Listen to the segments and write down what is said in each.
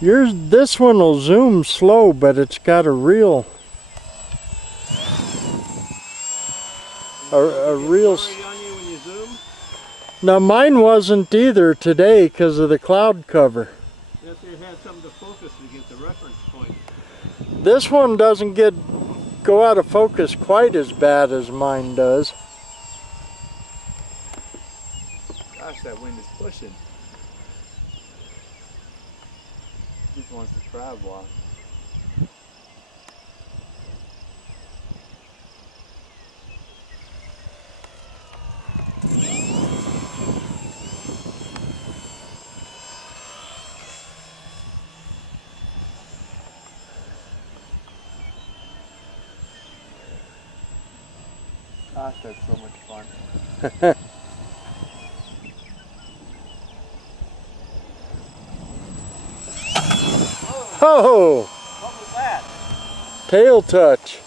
This one will zoom slow, but it's got a real real. Now mine wasn't either today because of the cloud cover. You have to have something to focus to get the reference point. This one doesn't go out of focus quite as bad as mine does. Gosh, that wind is pushing. Just wants to crab walk. Gosh, that's so much fun. Oh! What was that? Tail touch.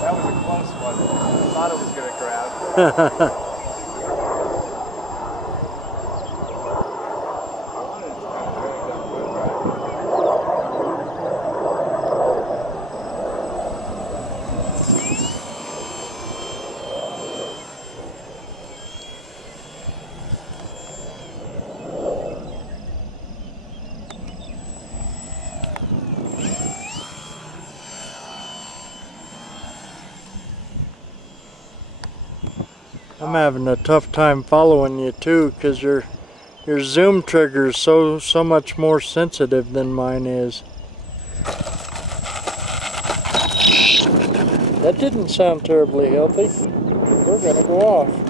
That was a close one. I thought it was going to grab. I'm having a tough time following you too, because your zoom trigger is so much more sensitive than mine is. That didn't sound terribly healthy. We're gonna go off.